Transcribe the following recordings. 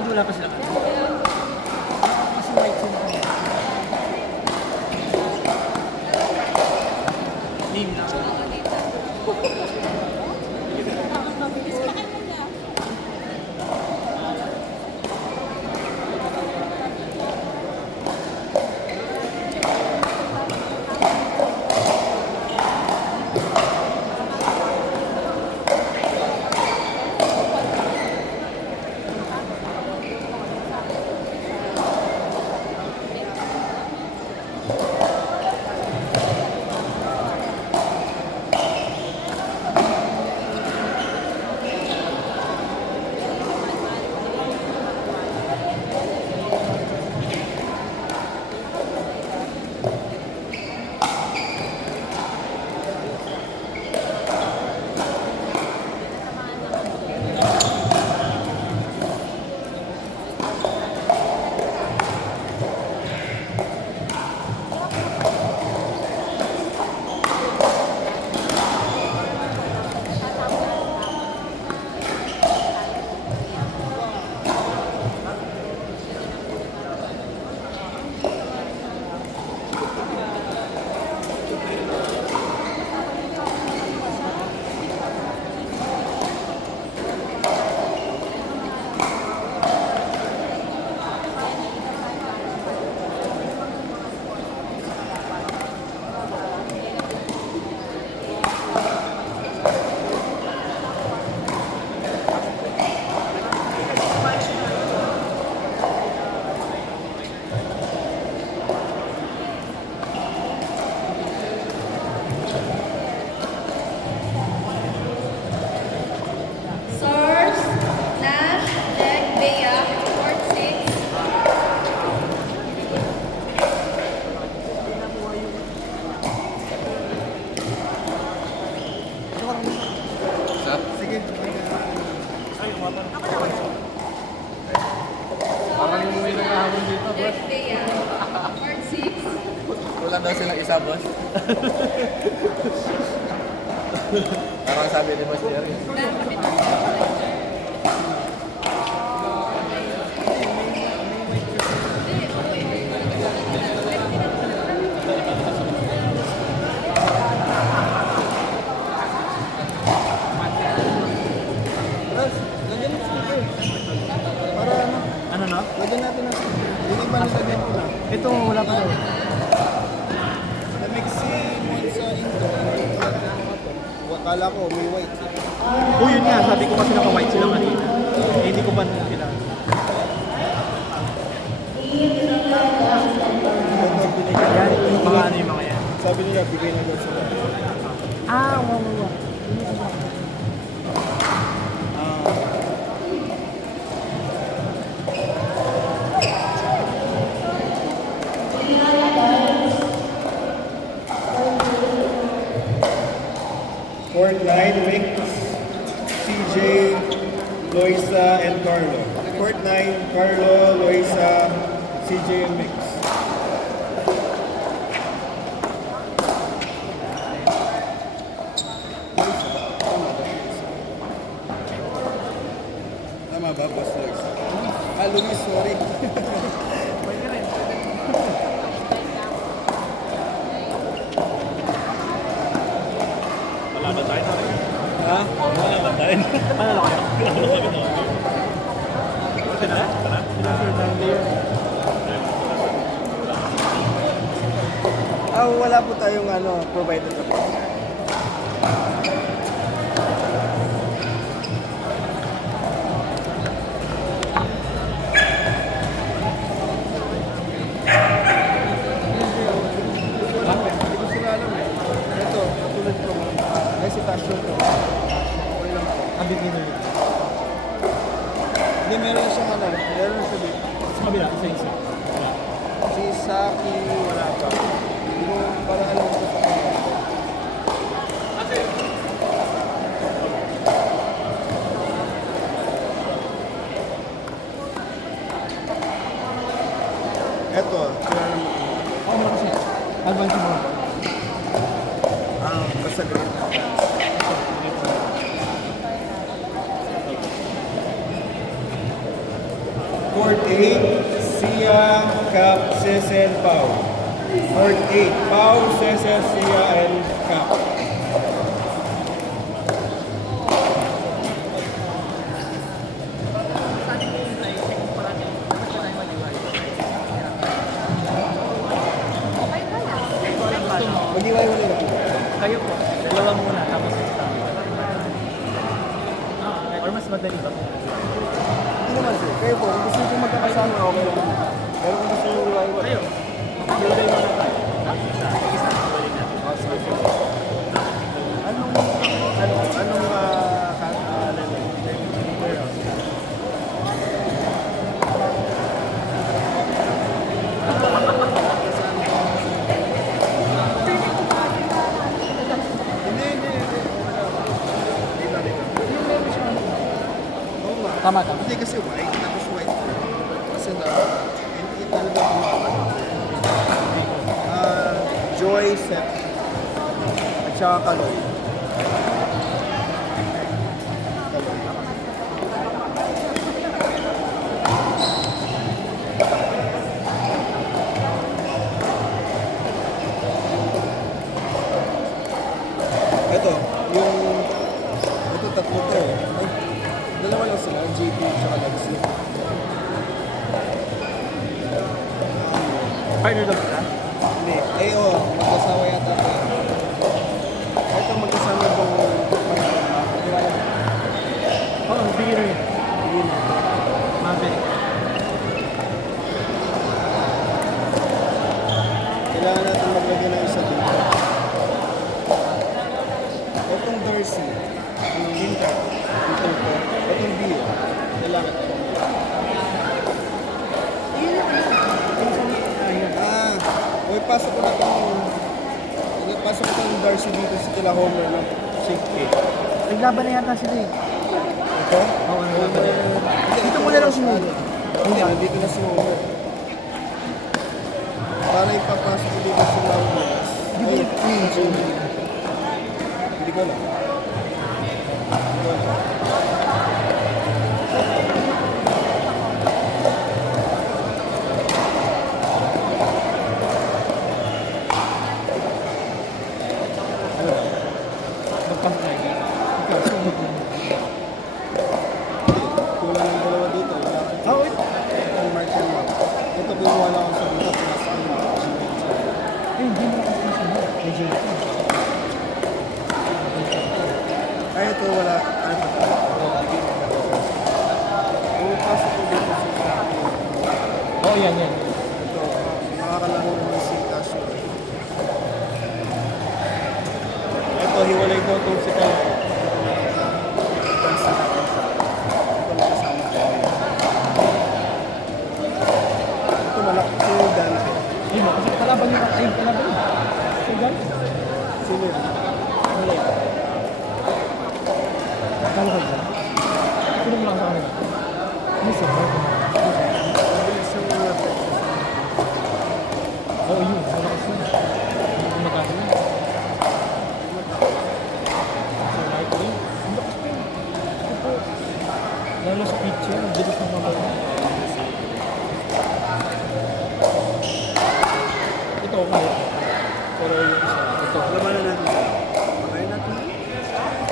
di wala pa sila. Kasi white sila. Name lang. Source, Nash, Jack, Bea, Court 6. Sige. Parang umuwi na kahapon dito, boss. Jack, Bea, Court 6. Wala daw silang isa, boss. Parang sabi ni Boss Jerry. Lagyan ng speaker. Para ano? Ano no? Lagyan natin ng speaker. Yung iba nilagyan ko na. Ito wala pa daw. Na-mix si Monza Indo. Wakala ko may white. Oh, yun nga. Sabi ko kasi naka-white sila kanina. Eh, hindi ko pa sila. Yan, mga ano yung mga yan. Sabi nila bigay na daw sila. Ah, wow, wow, wow. Court 9 mix. CJ, Loisa, and Carlo. Court 9, Carlo, Loisa, CJ, and mix. Tama ba, Boss Loisa? Ah, Luis, sorry. Ha? Manalo kayo? Ito na? Ah, wala po tayong provided na po. Hindi ko sila alam eh. Ito, katulad ko. May si Tasyo ko. Okay lang po. Abit nyo yun. Hindi, meron siyang meron siya dito. Sa kabila, isa-isa. Si Saki, wala pa. Hindi ko para alam ko sa kanya. Ito, Oo, mga kasi. Advance mo. basta green. 8, Sia, Cap, Cecil, Pau. Court 8, Pau, Cecil, Sia, and Cap. Mag-iway mo nila. Kayo po, dalawa muna, tapos isa. Or mas madali ba? Hindi naman sir. Kayo po, kung gusto nyo magkakasama, okay lang. Pero kung gusto nyo iway-iway. Kayo, hiwalay muna tayo. Isa, isa, hiwalay na. Anong Tama, tama. Hindi kasi white, tapos white. Kasi na, hindi talaga kumakas. Joy, Seth, at saka Kaloy. Ito, ito tatlo to. Ay, dalawa lang sila, JP at saka Lexi. Partner daw sila? Hindi, magkasawa yata ito. Ito magkasama itong Oo, beginner yun. Maverick. Kailangan natin maglagay ng isa dito. Itong Darcy, yung Winter ko. Itong Bio, kailangan ito. Pasok ko na itong Darcy dito sa kila Homer ng safety. Naglaban na yata sila eh. Ito? Oo, naglaban na yata. Dito mo na lang sumulo. Hindi, nandito na si Homer. Para ipapasok ko dito sa Launas. Hindi ko lang. Kulang ng dalawa dito. Wala ka dito. Ang Martin mo. Ito pinuwala ko sa dito. Hindi mo kasi masunod. Medyo Ay, ito wala. Ano pa ito? Pumapasok ko dito sa Oo, yan. ito. Nakakalaro naman si Casio. Ito, hiwalay ko itong si Casio. Ito malaki si Dante. Hindi mo, kasi kalaban nyo. Ay, kalaban nyo. Sige. Sino yan? Ano yan? Kala ka dyan? Tulong lang sa kanila. Ano siya? Mabilis yung mga Oo, yun. Malakas yun. Hindi ko magkano yun. Sa lightweight. Ang lakas pa yun. Ito. Lalo sa picture, ang bilis ng mga yun. Ito, okay. Pero yung isa, ito. labanan natin. Pakain natin.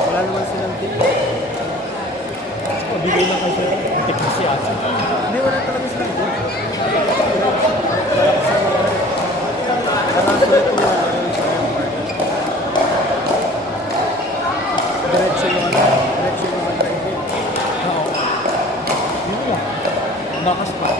Wala naman silang team. Bigay lang kayo sila. Antik na si Asa. Hindi, wala talaga silang team. Diretso yung mag-drive. Oo. Yun lang. Lakas pa.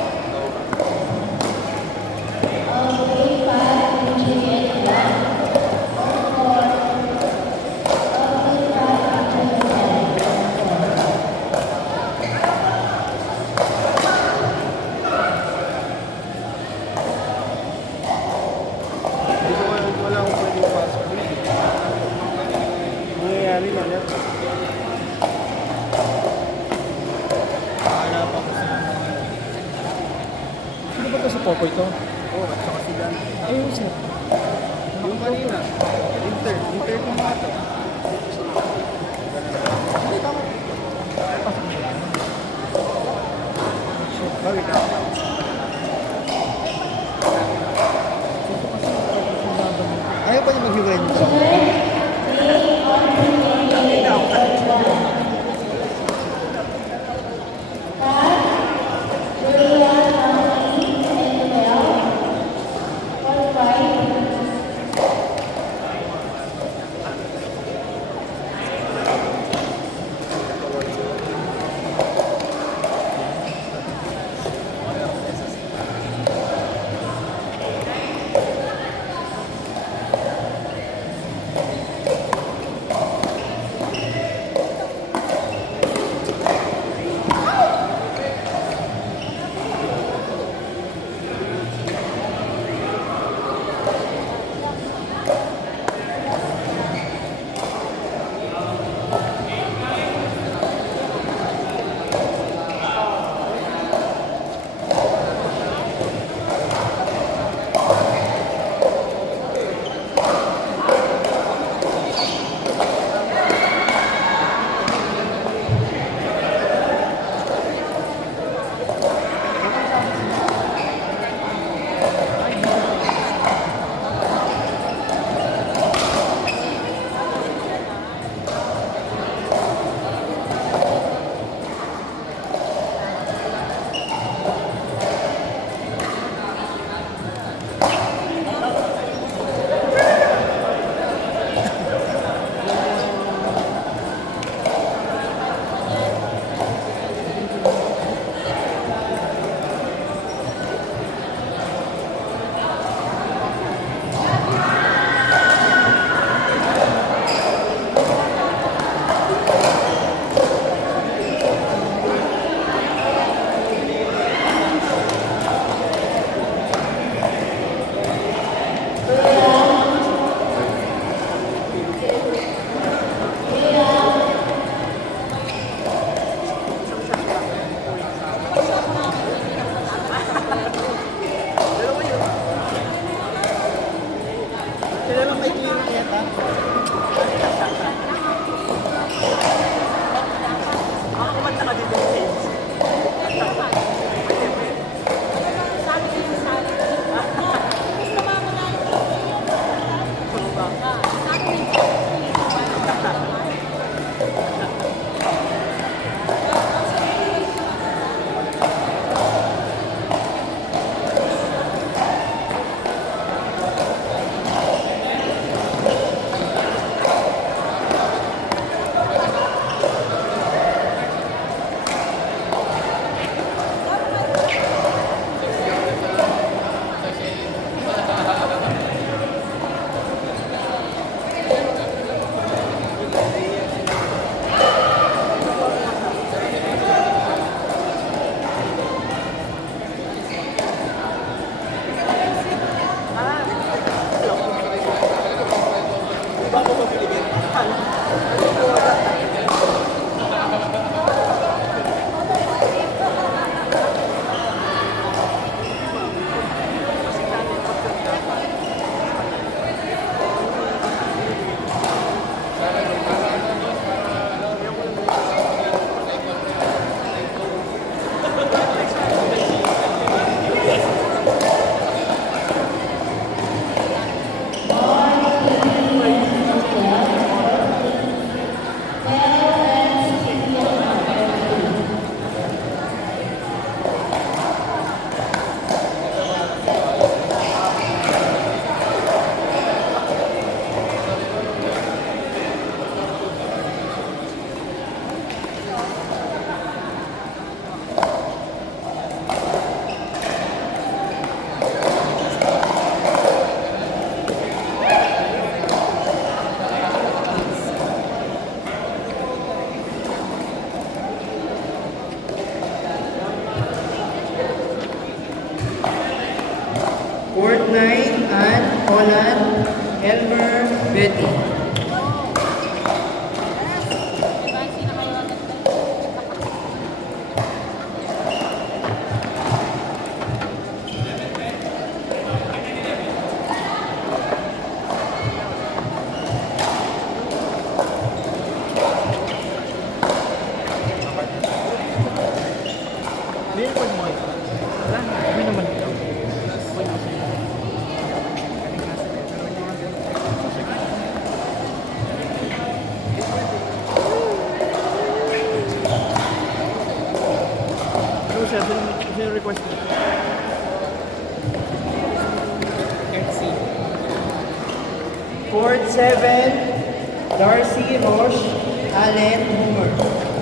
Wala akong pwede pasok. Nangyayari na yan. Hanap ako sa mga... Sino ba ito sa Popoy to? Oo, at saka si Dan. Ayun siya. Yung kanina, Inter ko mga ito. Bakit? ganito. Kaya lang may clear yata. Ako kumanta ka dito. Court 9, Ann, Holland, Elmer, Betty. Hindi ko naman. Wala na. Kami naman ito. sir. Sino request mo? FC. Court 7, Darcy Roche, Allen Homer.